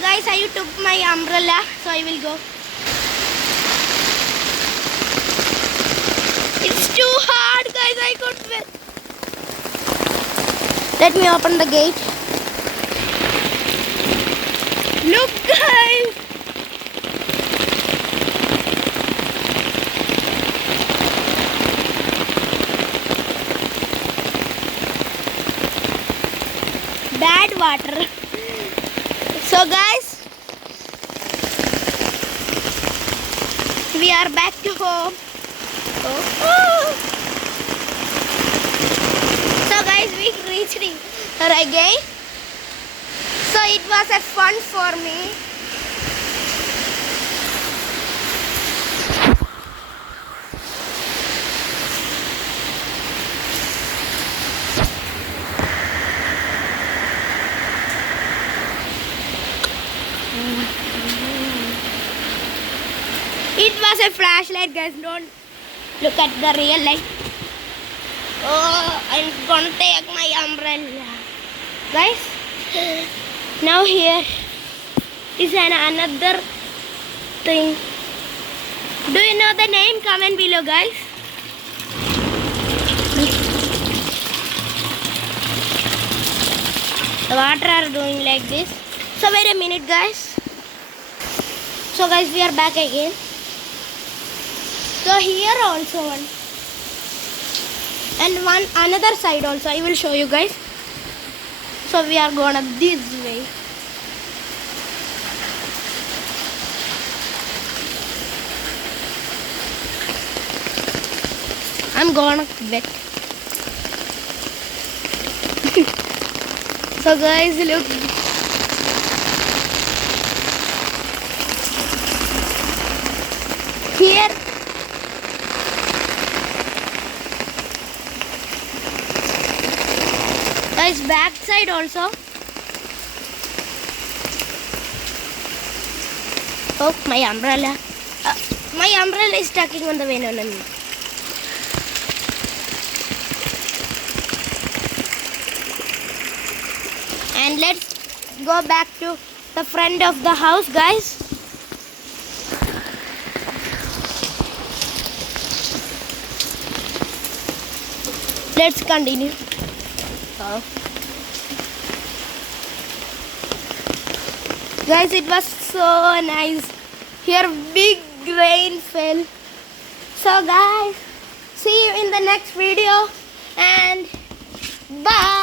guys, I took my umbrella, so I will go. It's too hard, guys. I can't wait. Let me open the gate. Look, guys. Bad water. So guys, we are back to home. Oh. So guys, we reached here again. So it was a fun for me. It was a flashlight, guys. Don't look at the real light. Oh, I'm gonna take my umbrella. Guys, now here is another thing. Do you know the name? Comment below, guys. The water are doing like this. So wait a minute, guys. So guys, we are back again. So here also one. And one another side also. I will show you guys. So we are gonna this way. I'm gonna wet. So guys, look. Here. Guys, back side also. Oh, my umbrella. My umbrella is stucking on the venom. And let's go back to the front of the house, guys. Let's continue. Guys, it was so nice. Here big rain fell. So guys, see you in the next video and bye.